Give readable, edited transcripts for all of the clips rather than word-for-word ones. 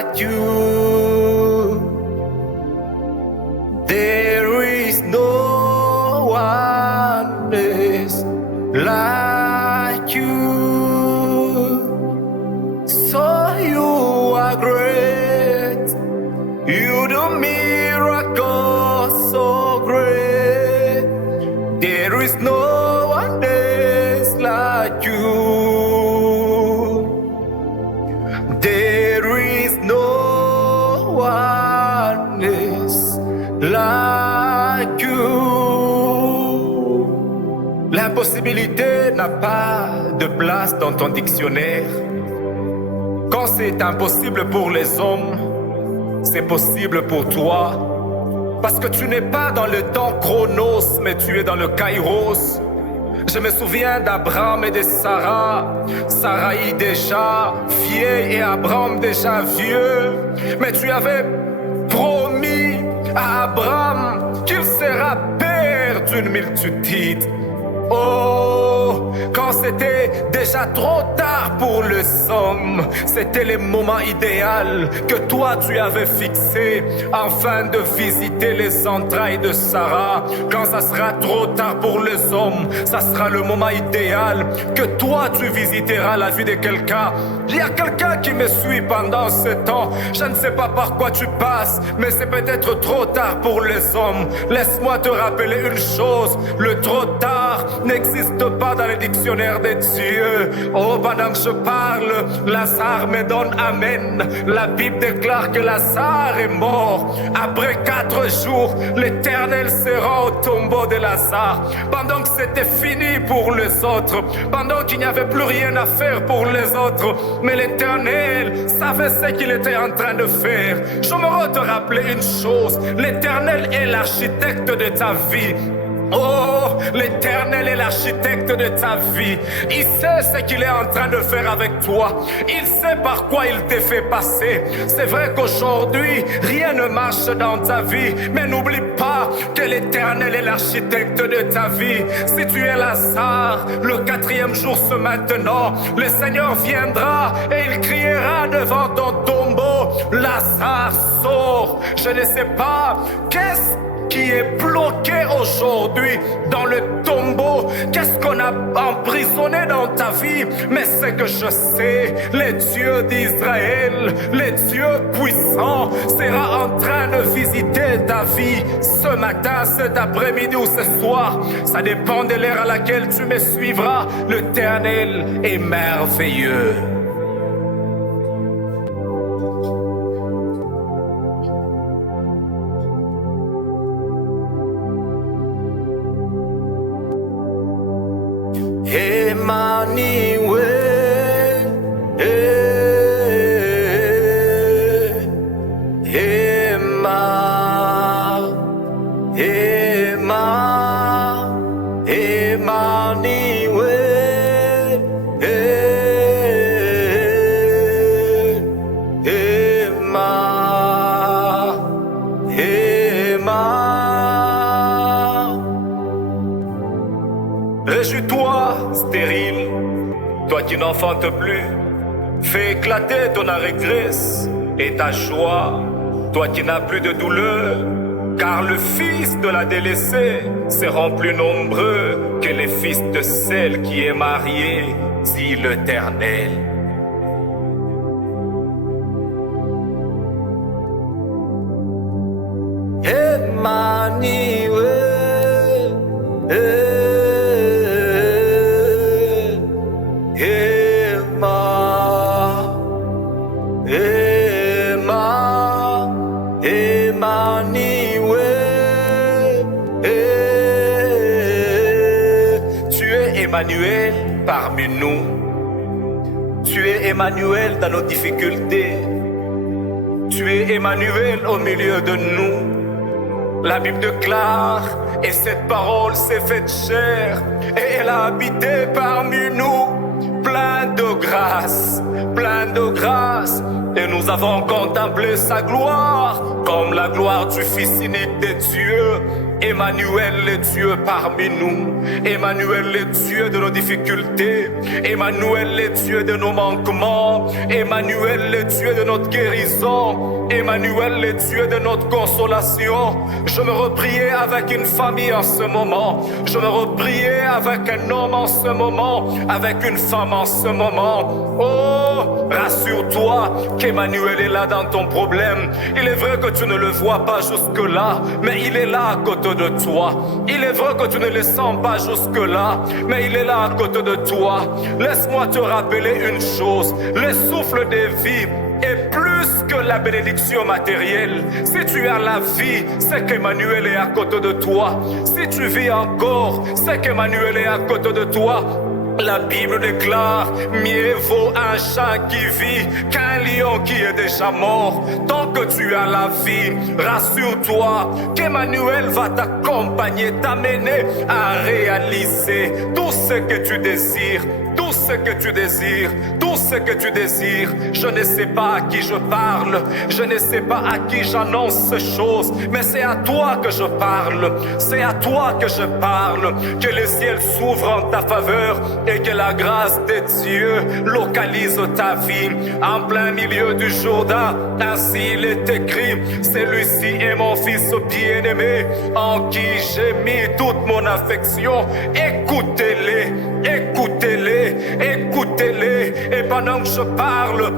like you. There is no one else like you. So you are great. You do miracles so great. There is no one else like you. There is no one else like you. L'impossibilité n'a pas de place dans ton dictionnaire. Quand c'est impossible pour les hommes, c'est possible pour toi. Parce que tu n'es pas dans le temps chronos, mais tu es dans le kairos. Je me souviens d'Abraham et de Sarah. Sarai déjà vieille et Abraham déjà vieux. Mais tu avais promis à Abraham qu'il sera père d'une multitude. Oh, quand c'était déjà trop tard pour le somme, c'était le moment idéal que toi tu avais fixé afin de visiter les entrailles de Sarah. Quand ça sera trop tard pour les hommes, ça sera le moment idéal que toi tu visiteras la vie de quelqu'un. Il y a quelqu'un qui me suit pendant ce temps. Je ne sais pas par quoi tu passes, mais c'est peut-être trop tard pour les hommes. Laisse-moi te rappeler une chose, le trop tard n'existe pas dans le dictionnaire de Dieu. Oh, pendant que je parle, Lazare me donne amen. La Bible déclare que Lazare est mort. Après 4 jours, l'Éternel sera au tombeau de Lazare. Pendant que c'était fini pour les autres, pendant qu'il n'y avait plus rien à faire pour les autres, mais l'Éternel savait ce qu'il était en train de faire. J'aimerais te rappeler une chose, l'Éternel est l'architecte de ta vie. Oh, l'Éternel est l'architecte de ta vie. Il sait ce qu'il est en train de faire avec toi. Il sait par quoi il te fait passer. C'est vrai qu'aujourd'hui, rien ne marche dans ta vie. Mais n'oublie pas que l'Éternel est l'architecte de ta vie. Si tu es Lazare, le 4e jour ce maintenant, le Seigneur viendra et il criera devant ton tombeau. Lazare, sort. Je ne sais pas qu'est-ce qui est bloqué aujourd'hui dans le tombeau. Qu'est-ce qu'on a emprisonné dans ta vie? Mais c'est que je sais, le Dieu d'Israël, le Dieu puissant sera en train de visiter ta vie ce matin, cet après-midi ou ce soir. Ça dépend de l'heure à laquelle tu me suivras. L'Éternel est merveilleux. Emmanuel, réjouis-toi, stérile, toi qui n'enfantes plus. Fais éclater ton allégresse et ta joie, toi qui n'as plus de douleur. Car le fils de la délaissée seront plus nombreux que les fils de celle qui est mariée, dit l'Éternel. Emmanuel, tu es Emmanuel parmi nous. Tu es Emmanuel dans nos difficultés. Tu es Emmanuel au milieu de nous. La Bible déclare, et cette parole s'est faite chair, et elle a habité parmi nous, plein de grâce, plein de grâce. Et nous avons contemplé sa gloire, comme la gloire du Fils unique de Dieu. Emmanuel, le Dieu parmi nous. Emmanuel, le Dieu de nos difficultés. Emmanuel, le Dieu de nos manquements. Emmanuel, le Dieu de notre guérison. Emmanuel, le Dieu de notre consolation. Je me repriais avec une famille en ce moment. Je me repriais avec un homme en ce moment. Avec une femme en ce moment. Oh, rassure-toi qu'Emmanuel est là dans ton problème. Il est vrai que tu ne le vois pas jusque-là, mais il est là à côté de toi. Il est vrai que tu ne le sens pas jusque-là, mais il est là à côté de toi. Laisse-moi te rappeler une chose. Le souffle de vie est plus que la bénédiction matérielle. Si tu as la vie, c'est qu'Emmanuel est à côté de toi. Si tu vis encore, c'est qu'Emmanuel est à côté de toi. La Bible déclare, mieux vaut un chat qui vit qu'un lion qui est déjà mort. Tant que tu as la vie, rassure-toi qu'Emmanuel va t'accompagner, t'amener à réaliser tout ce que tu désires. Tout ce que tu désires, tout ce que tu désires. Je ne sais pas à qui je parle, je ne sais pas à qui j'annonce ces choses, mais c'est à toi que je parle, c'est à toi que je parle. Que le ciel s'ouvre en ta faveur et que la grâce de Dieu localise ta vie. En plein milieu du Jourdain, ainsi il est écrit, celui-ci est mon fils bien-aimé, en qui j'ai mis toute mon affection. Écoutez-les, écoutez-les, écoutez-les. Et pendant que je parle,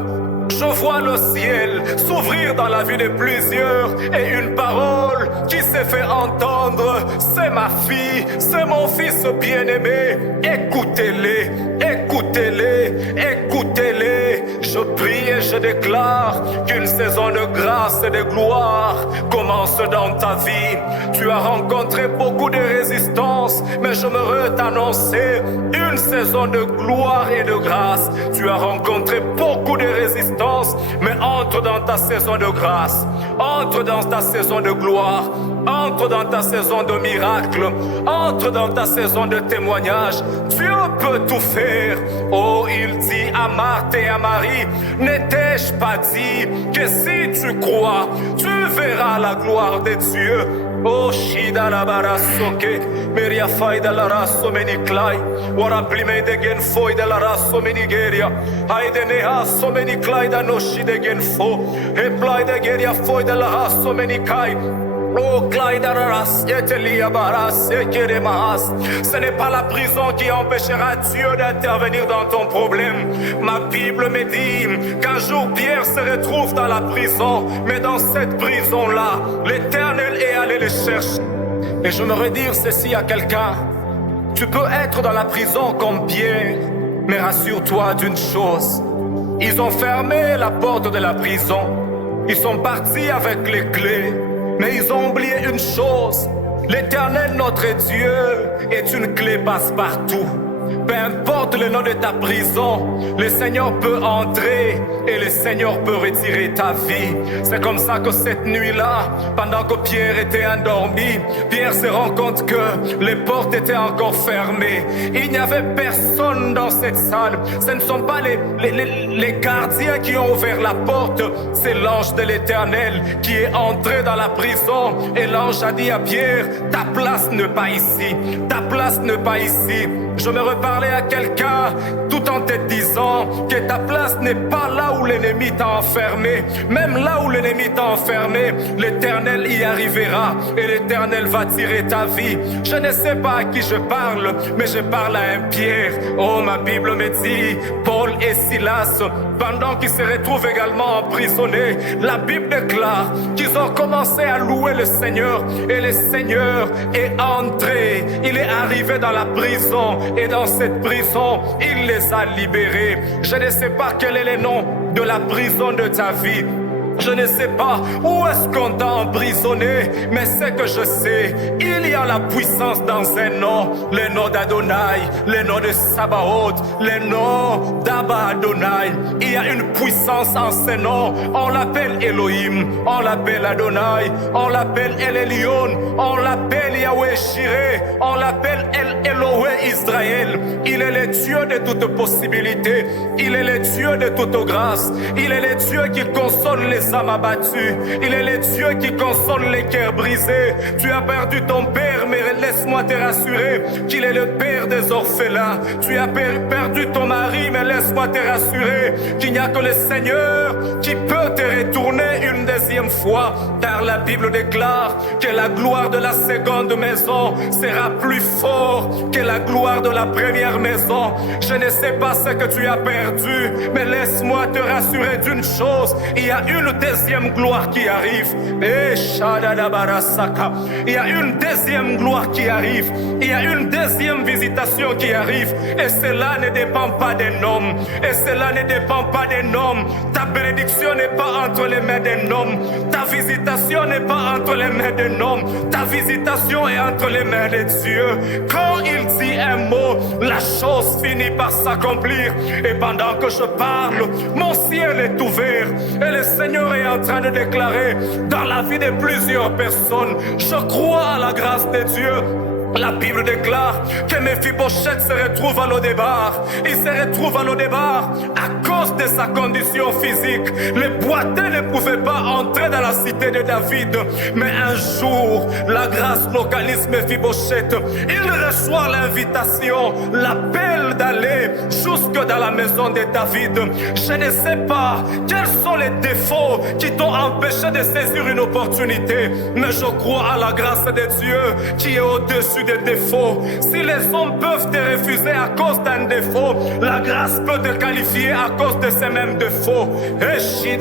je vois le ciel s'ouvrir dans la vie de plusieurs et une parole qui s'est fait entendre. C'est ma fille, c'est mon fils bien-aimé. Écoutez-les, écoutez-les, écoutez-les. Je prie et je déclare qu'une saison de grâce et de gloire commence dans ta vie. Tu as rencontré beaucoup de résistance, mais je me veux t'annoncer une saison de gloire et de grâce. Tu as rencontré beaucoup de résistance, mais entre dans ta saison de grâce, entre dans ta saison de gloire, entre dans ta saison de miracle, entre dans ta saison de témoignage. Dieu peut tout faire. Oh, il dit à Marthe et à Marie, n'étais-je pas dit que si tu crois, tu verras la gloire de Dieu? Oh, shida la barasoke, meria faida la raso meniklai, wara plime de gen foi de la raso menigeria, haide ne haso meniklai da no shide gen fo, e plai de geria foi de la raso menikai. Oh, ce n'est pas la prison qui empêchera Dieu d'intervenir dans ton problème. Ma Bible me dit qu'un jour Pierre se retrouve dans la prison, mais dans cette prison-là, l'Éternel est allé le chercher. Et je me redire ceci à quelqu'un: tu peux être dans la prison comme Pierre, mais rassure-toi d'une chose, ils ont fermé la porte de la prison, ils sont partis avec les clés. Mais ils ont oublié une chose: l'Éternel, notre Dieu, est une clé passe-partout. Peu importe le nom de ta prison, le Seigneur peut entrer et le Seigneur peut retirer ta vie. C'est comme ça que cette nuit-là, pendant que Pierre était endormi, Pierre se rend compte que les portes étaient encore fermées. Il n'y avait personne dans cette salle. Ce ne sont pas les gardiens qui ont ouvert la porte, c'est l'ange de l'Éternel qui est entré dans la prison. Et l'ange a dit à Pierre, ta place n'est pas ici, ta place n'est pas ici. Je me reparlais à quelqu'un tout en te disant que ta place n'est pas là où l'ennemi t'a enfermé. Même là où l'ennemi t'a enfermé, l'Éternel y arrivera et l'Éternel va tirer ta vie. Je ne sais pas à qui je parle, mais je parle à un Pierre. Oh, ma Bible me dit, Paul et Silas, pendant qu'ils se retrouvent également emprisonnés, la Bible déclare qu'ils ont commencé à louer le Seigneur et le Seigneur est entré. Il est arrivé dans la prison et dans cette prison, il les a libérés. Je ne sais pas quel est le nom de la prison de ta vie. Je ne sais pas où est-ce qu'on t'a emprisonné, mais ce que je sais, il y a la puissance dans un nom, le nom d'Adonai, le nom de Sabaoth, le nom d'Abba Adonai. Il y a une puissance en ce nom. On l'appelle Elohim, on l'appelle Adonai, on l'appelle El Elyon, on l'appelle Yahweh Jireh, on l'appelle appelle El Elohé Israël. Il est le Dieu de toute possibilité. Il est le Dieu de toute grâce. Il est le Dieu qui console les âmes abattues. Il est le Dieu qui console les cœurs brisés. Tu as perdu ton père, mais laisse-moi te rassurer qu'il est le père des orphelins. Tu as perdu ton mari, mais laisse-moi te rassurer qu'il n'y a que le Seigneur qui peut te retourner une deuxième fois. Car la Bible déclare que la gloire de la seconde maison sera plus fort que la gloire de la première maison. Je ne sais pas ce que tu as perdu, mais laisse-moi te rassurer d'une chose, il y a une deuxième gloire qui arrive. Il y a une deuxième gloire qui arrive. Il y a une deuxième visitation qui arrive. Et cela ne dépend pas d'un homme. Et cela ne dépend pas d'un homme. Ta bénédiction n'est pas entre les mains d'un homme. Ta visitation n'est pas entre les mains d'un homme. Ta visitation est entre les mains de Dieu. Quand il dit un mot, la chose finit par s'accomplir. Et pendant que je parle, mon ciel est ouvert. Et le Seigneur est en train de déclarer dans la vie de plusieurs personnes, je crois à la grâce de Dieu. La Bible déclare que Mephibosheth se retrouve à l'Odébar. Il se retrouve à l'Odébar à cause de sa condition physique. Les boiteux ne pouvaient pas entrer dans la cité de David. Mais un jour, la grâce localise Mephibosheth. Il reçoit l'invitation, l'appel d'aller jusque dans la maison de David. Je ne sais pas quels sont les défauts qui t'ont empêché de saisir une opportunité. Mais je crois à la grâce de Dieu qui est au-dessus des défauts. Si les hommes peuvent te refuser à cause d'un défaut, la grâce peut te qualifier à cause de ces mêmes défauts. Si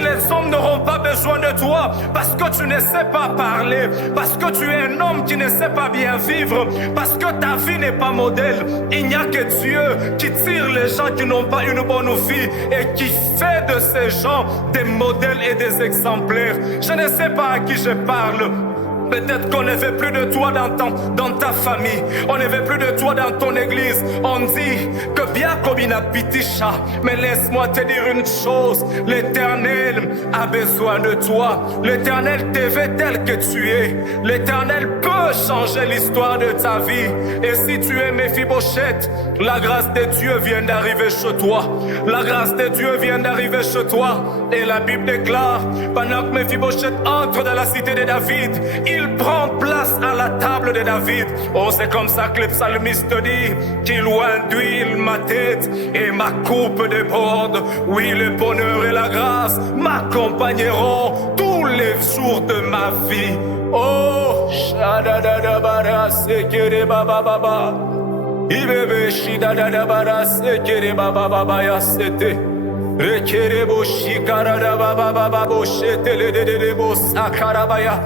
les hommes n'auront pas besoin de toi parce que tu ne sais pas parler, parce que tu es un homme qui ne sait pas bien vivre, parce que ta vie n'est pas modèle, il n'y a que Dieu qui tire les gens qui n'ont pas une bonne vie et qui fait de ces gens des modèles et des exemplaires. Je ne sais pas à qui je parle. Peut-être qu'on ne veut plus de toi dans ta famille. On ne veut plus de toi dans ton église. On dit que bien comme il a pitisha. Mais laisse-moi te dire une chose. L'Éternel a besoin de toi. L'Éternel te veut tel que tu es. L'Éternel peut changer l'histoire de ta vie. Et si tu es Mephibosheth, la grâce de Dieu vient d'arriver chez toi. La grâce de Dieu vient d'arriver chez toi. Et la Bible déclare, pendant que Mephibosheth entre dans la cité de David, il prend place à la table de David. Oh, c'est comme ça que le psalmiste dit qu'il induit ma tête et ma coupe déborde. Oui, le bonheur et la grâce m'accompagneront tous les jours de ma vie. Oh, shadadadabara sekere baba baba. Ibebe shidadadabara sekere baba baba yasete. Rekere bo shikara baba baba bo shetele de bo sakarabaya.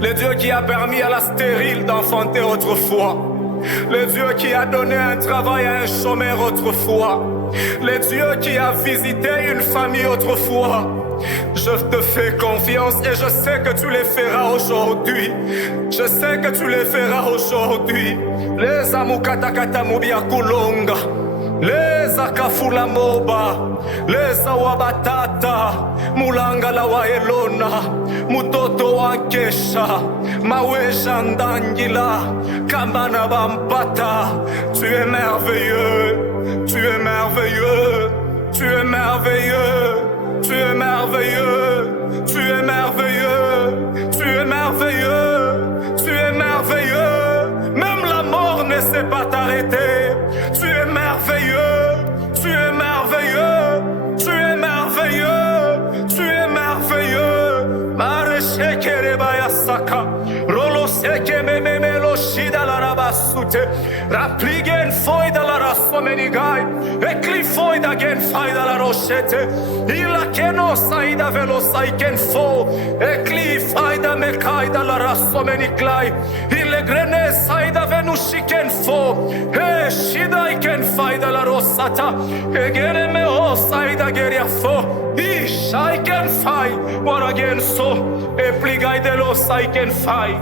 Le Dieu qui a permis à la stérile d'enfanter autrefois. Le Dieu qui a donné un travail à un chômeur autrefois. Le Dieu qui a visité une famille autrefois. Je te fais confiance et je sais que tu le feras aujourd'hui. Je sais que tu le feras aujourd'hui. Les amukatakata mubia kulonga. Les akafula moba, les awabatata, mulanga la waelona, mutoto wankesha, maweja ndangila, kamana bampata. Tu es merveilleux, tu es merveilleux, tu es merveilleux, tu es merveilleux, tu es merveilleux, tu es merveilleux, tu es merveilleux. Même la mort ne sait pas t'arrêter. Tu es merveilleux, tu es merveilleux, tu es merveilleux, tu es merveilleux. Mareshe kerebaya saka, rolo seke memelo shida la rabasute, rapligen foida la rasomenigai, ekli foida gen faida la rochete, ila keno saida velo saiken fo, ekli faida mekaida la rasomeniklai, ile grene saida venushiken fo, he shida iken faida la rosata, egere me o saida geria fo. I can fight, what again so, e pligai de los I can fight.